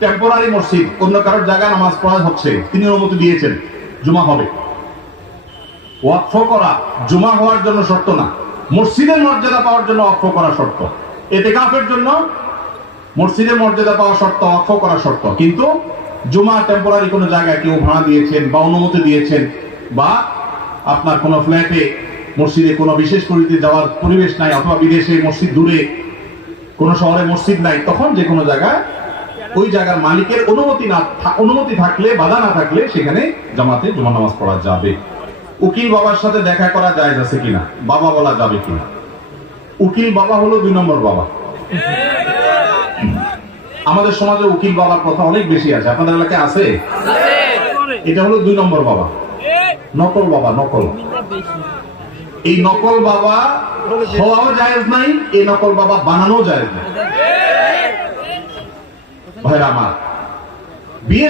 Temporary মসজিদ, অন্য কারোর জায়গায় নামাজ পড়া হচ্ছে, তিনি অনুমতি দিয়েছেন, জুমা হবে। ওয়াকফ করা জুমা হওয়ার জন্য শর্ত না, মসজিদের মর্যাদা পাওয়ার জন্য ওয়াকফ করা শর্ত। ইতিকাফের জন্য মসজিদের মর্যাদা পাওয়া শর্ত, ওয়াকফ করা শর্ত। কিন্তু জুমা টেম্পোরারি কোনো জায়গায় কেউ ভাড়া দিয়েছেন বা অনুমতি দিয়েছেন, বা আপনার কোনো ফ্ল্যাটে মসজিদে কোনো বিশেষ পরিস্থিতি যাওয়ার পরিবেশ নাই, অথবা বিদেশে মসজিদ দূরে কোন শহরে মসজিদ নাই, তখন যে কোনো জায়গায় ওই জায়গার মালিকের অনুমতি থাকলে, বাধা না থাকলে সেখানে জামাতে জুমা নামাজ পড়া যাবে। উকিল বাবার সাথে দেখা করা জায়েজ আছে কিনা, বাবা বলা যাবে কিনা? উকিল বাবা হলো 2 নম্বর বাবা। আমাদের সমাজে উকিল বাবার কথা অনেক বেশি আছে, আপনাদের এলাকায় আছে? এটা হলো 2 নম্বর বাবা, নকল বাবা। নকল, এই নকল বাবা হওয়াও জায়েজ নাই, এই নকল বাবা বানানো জায়েজ নাই। ভাইরা আমার, বিয়ে